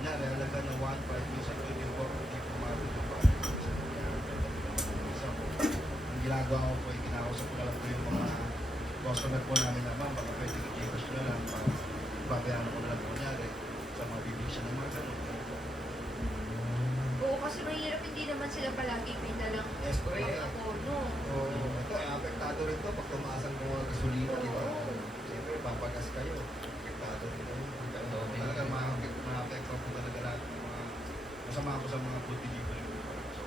Kunyari, halaga ng 1.5, minsan 24, hindi pumapit yung bata. So, ang ginagawa ko po, kinakausap ko na lang po yung mga customer po namin na, ma'am, baka pwede i-cash nyo na lang para babayaran ko na lang po kunyari sa mga bibig siya ng mga ganun. Oo, kasi mahirap hindi naman sila palagi may dalang Yes, correct. abono. Oo, ito, apektado rin to pag tumasan ng mga gasolina, di ba? Oo. Siyempre, papagas kayo. Apektado rin kayo. Talaga, ma-apekto po talaga lahat ng mga masama ko sa mga food delivery. So,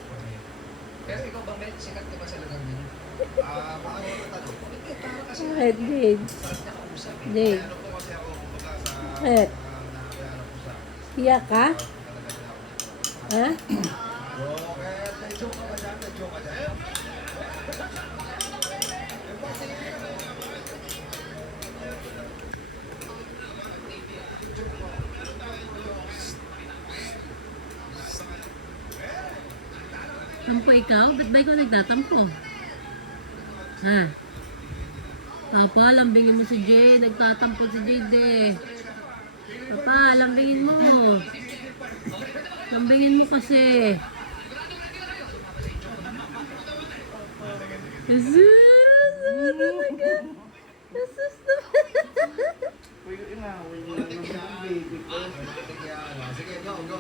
Pero ikaw ba, Mel, sikat ka ba sa lugar niyo? paano ko tanong? Parang kasi Bakit, Dave? sarap na kausap eh. Dave, Ano po kasi ako, kumbaga sa Eh. nakakayaan po sa iyak ka? talaga nila ako dito. Ha? Okay, may joke ka ba dyan? May joke ka dyan? Tampo ikaw? Ba't ba ikaw nagtatampo? Ha? Papa, lambingin mo si Jay. Nagtatampo si Jay de. Papa, lambingin mo. Lambingin mo kasi. Jesus! Ano talaga? Jesus naman. Sige, go, go.